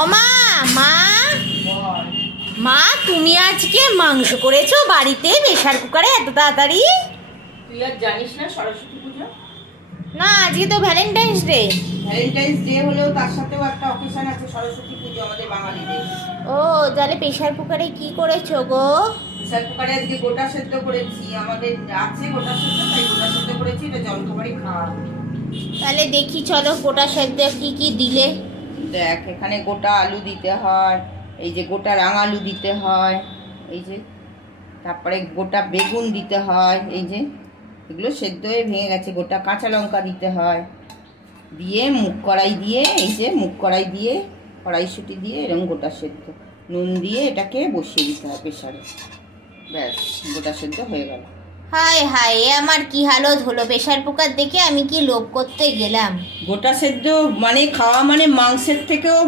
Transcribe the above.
ও মা, মা, মা, তুমি আজকে মাংস করেছো বাড়িতে প্রেসার কুকারে এত তাড়াতাড়ি? তুই আর জানিস না সরস্বতী পুজো? না, আজকে তো ভ্যালেন্টাইন্স ডে। ভ্যালেন্টাইন্স ডে হলেও তার সাথেও একটা অকেশন আছে, সরস্বতী পুজো আমাদের বাঙালিদের। ও, তাহলে প্রেসার কুকারে কি করেছো গো? প্রেসার কুকারে আজকে গোটা সেদ্ধ করেছি, আমাদের আছে গোটা সেদ্ধ, তাই গোটা সেদ্ধ করেছি, এটা জলখাবারই খাওয়া। তাহলে দেখি চলো গোটা সেদ্ধ কি কি দিলে। দেখ, এখানে গোটা আলু দিতে হয়, এই যে গোটা রাঙালু দিতে হয়, এই যে তারপরে গোটা বেগুন দিতে হয়, এই যে এগুলো সেদ্ধ হয়ে ভেঙে গেছে, গোটা কাঁচা লঙ্কা দিতে হয়, দিয়ে মুগ কড়াই দিয়ে, এই যে মুগ কড়াই দিয়ে কড়াইশুঁটি দিয়ে এরকম গোটা সেদ্ধ নুন দিয়ে এটাকে বসিয়ে দিতে হয় প্রেসারে। ব্যাস, গোটা সেদ্ধ হয়ে গেল। হায় হায়, এ আমার কি হালত হলো! প্রেসার কুকার দেখে আমি কি লোভ করতে গেলাম। গোটা সেদ্ধ মানে খাওয়া মানে মাংসের থেকেও